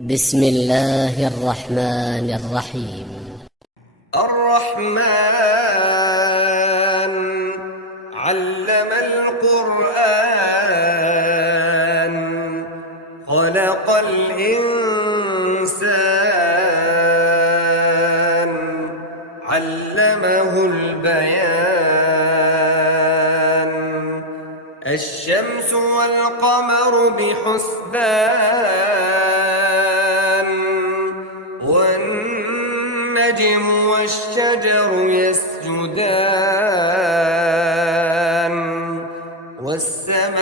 بسم الله الرحمن الرحيم. الرحمن علم القرآن خلق الإنسان علمه البيان الشمس والقمر بحسبان والنجم والشجر يسجدان والسماء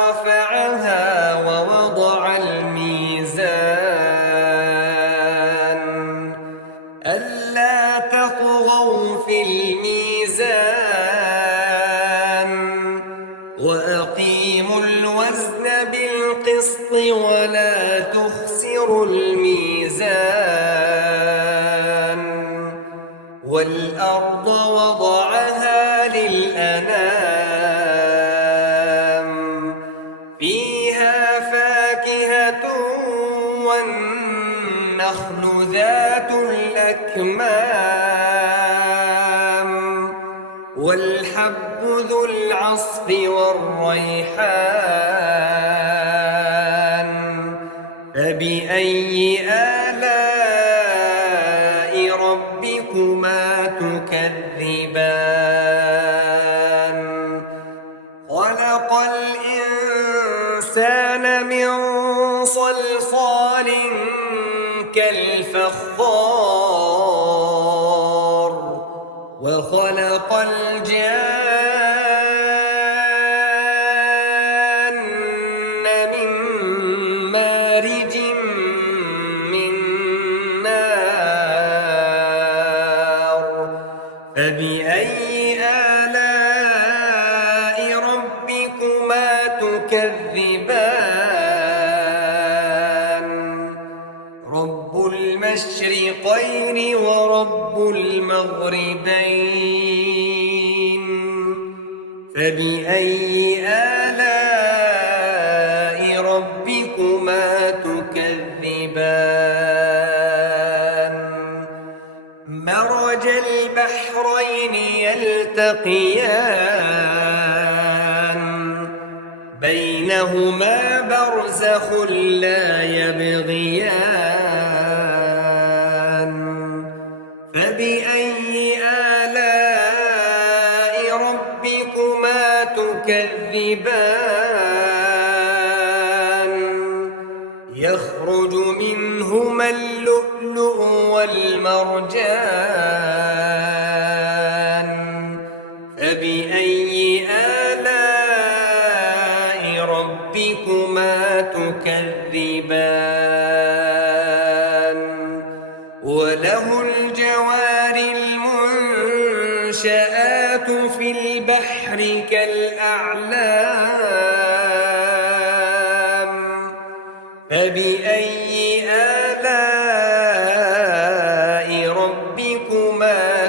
رفعها ووضع الميزان ألا تطغوا في الميزان وأقيموا الوزن بالقسط ولا تخسروا الميزان والأرض وضعها للأنام فيها فاكهة والنخل ذات الأكمام والحب ذو العصف والريحان فبأي آلاء ربكما تكذبان خلق الإنسان من صلصال كالفخار وخلق الجان من مارج من نار فبأي آلاء ربكما تكذبان رب المشرقين ورب المغربين فبأي آلاء ربكما تكذبان مرج البحرين يلتقيان بينهما برزخ لا يبغيان فبأي آلاء ربكما تكذبان يخرج منهما اللؤلؤ والمرجان فبأي آلاء ربكما تكذبان وله الجوار المنشآت في البحر كالأعلام فبأي آلاء ربكما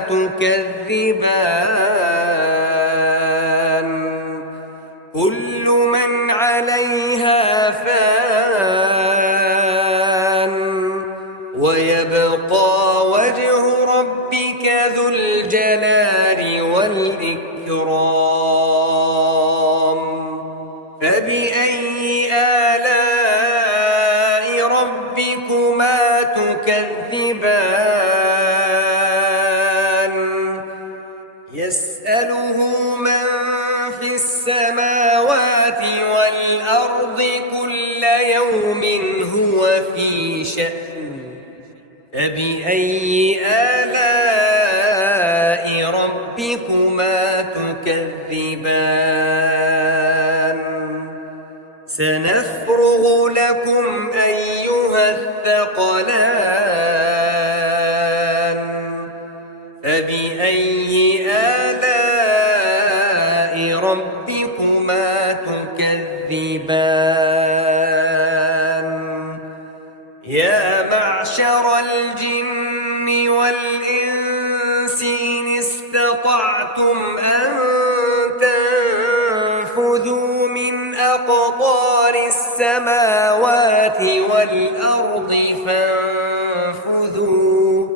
تكذبان كل من عليها فان ويبقى وجه ربك ذو الجلال والإكرام فبأي آلاء ربكما تكذبان يسأله من في السماوات والأرض كل يوم هو في شأن فبأي آلاء ربكما تكذبان سنفرغ لكم أيها الثقلان فبأي آلاء ربكما تكذبان يا معشر الجن والإنس إن استطعتم أن تنفذوا من أقطار السماوات السماوات والأرض فانفذوا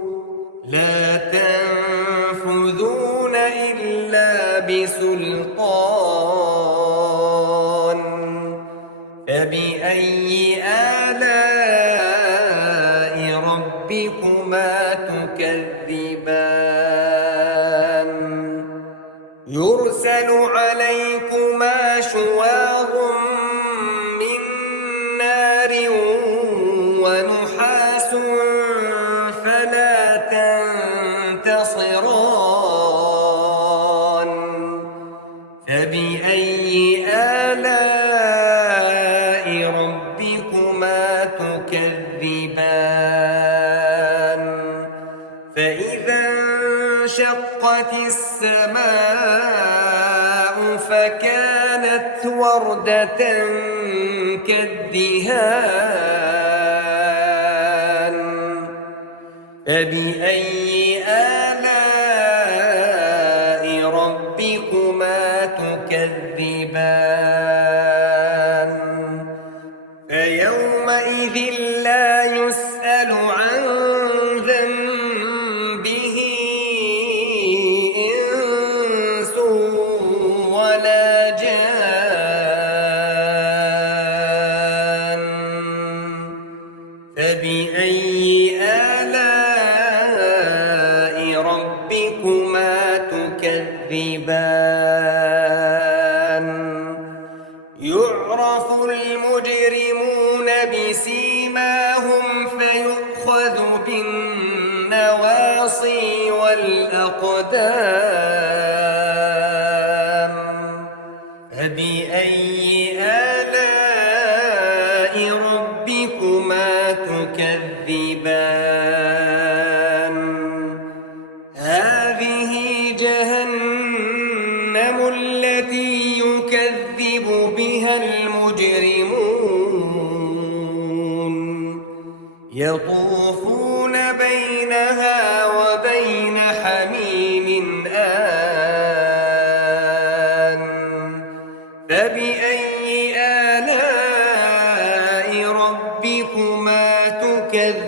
لا تنفذون إلا بسلطان فبأي آلاء ربكما تكذبان يرسل عليكما شواظ من نار ونحاس فلا تنتصران فبأي آلاء ربكما تكذبان فإذا انشقت السماء فكانت وردة كالدهان فبأي آلاء ربكما تكذبان فيومئذ لا يسأل عن ذنبه إنس ولا جان فبأي آلاء ربكما تكذبان يعرف المجرمون بسيماهم فيؤخذ بالنواصي والأقدام فبأي آلاء ربكما تكذبان هذه جهنم التي يكذب بها المجرمون يطوفون بينها وبين حميم آن فبأي آلاء ربكما تكذبان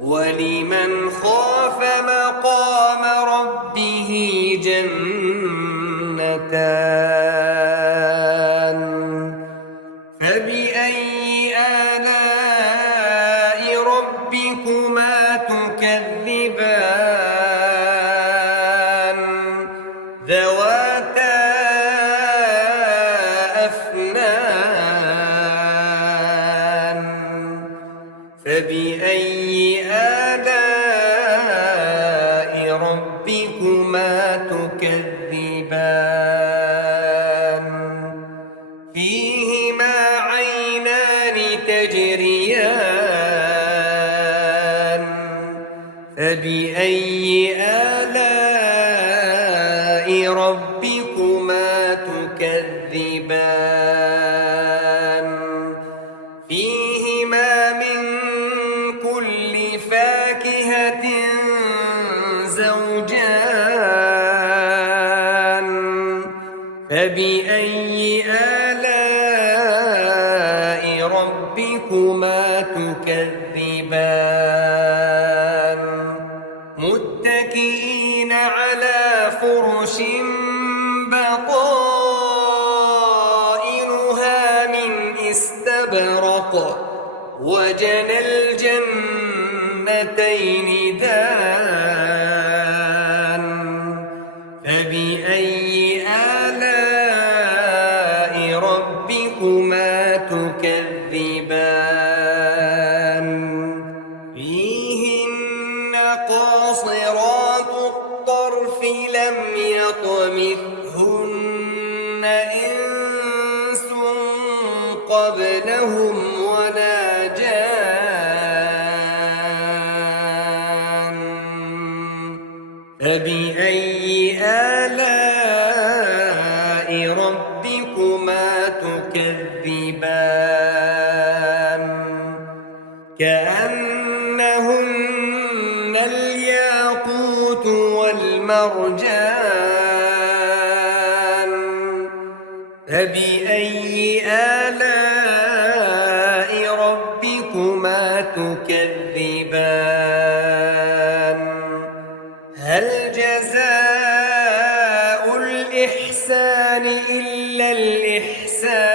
ولمن خاف مقام ربه جنتان فبأي آلاء ربكما تكذبان ذواتا أفنان فبأي آلاء ربكما تكذبان فيهما عينان تجريان فبأي آلاء ربكما تكذبان فيهما من كل فاكهة زوجان فبأي آلاء ربكما تكذبان متكئين على فرش بطائنها من استبرق وجنى الجنتين دان فبأي آلاء ربكما تكذبان فيهن قاصرات الطرف لم يطمثهن إنس قبلهم ولا جان فبأي آلاء ربكما تكذبان كأنهن الياقوت والمرجان فبأي آلاء ربكما تكذبان هل جزاء الإحسان إلا الإحسان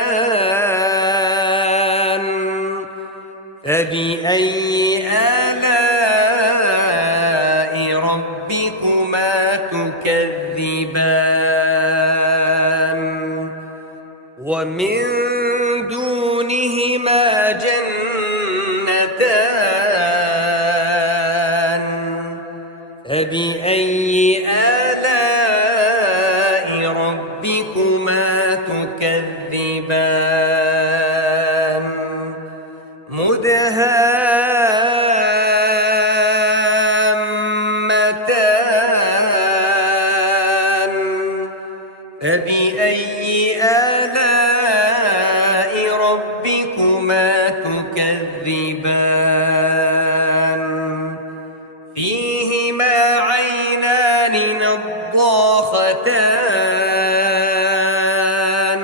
فبأي آلاء ربكما تكذبان ومن دونهما جنتان فبأي آلاء ربكما تكذبان مدهامتان فبأي آلاء ربكما تكذبان فيهما عينان نضاختان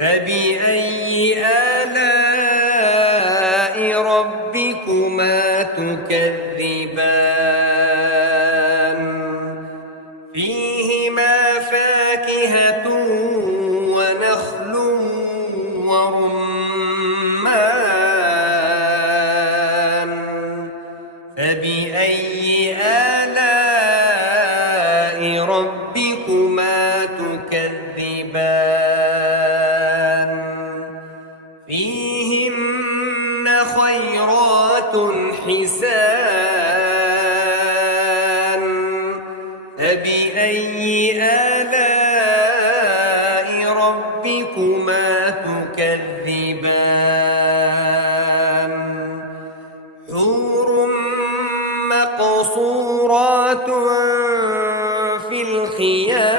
فبأي آلاء ربكما تكذبان فيهما فاكهة ونخل ورمان فبأي آلاء ربكما تكذبان فيهن خيرات حسان فبأي آلاء ربكما تكذبان حور مقصورات في الخيام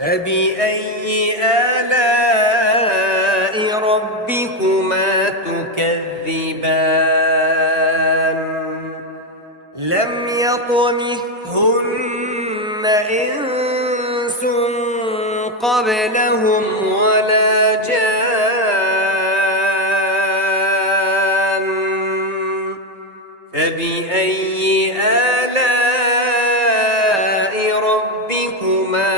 فبأي آلاء ربكما تكذبان لم يطمثهن إنس قبلهم ولا جان فبأي آلاء ربكما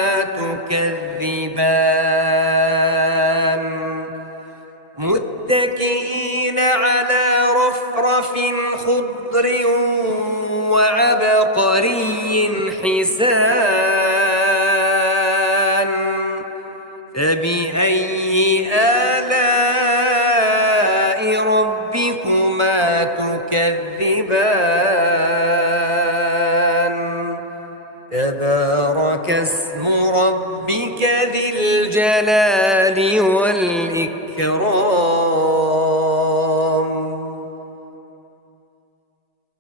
تكذبان متكئين على رفرف خضر وعبقري حسان فبأي آلاء ربكما تكذبان تبارك اسم ربك ذي الجلال والإكرام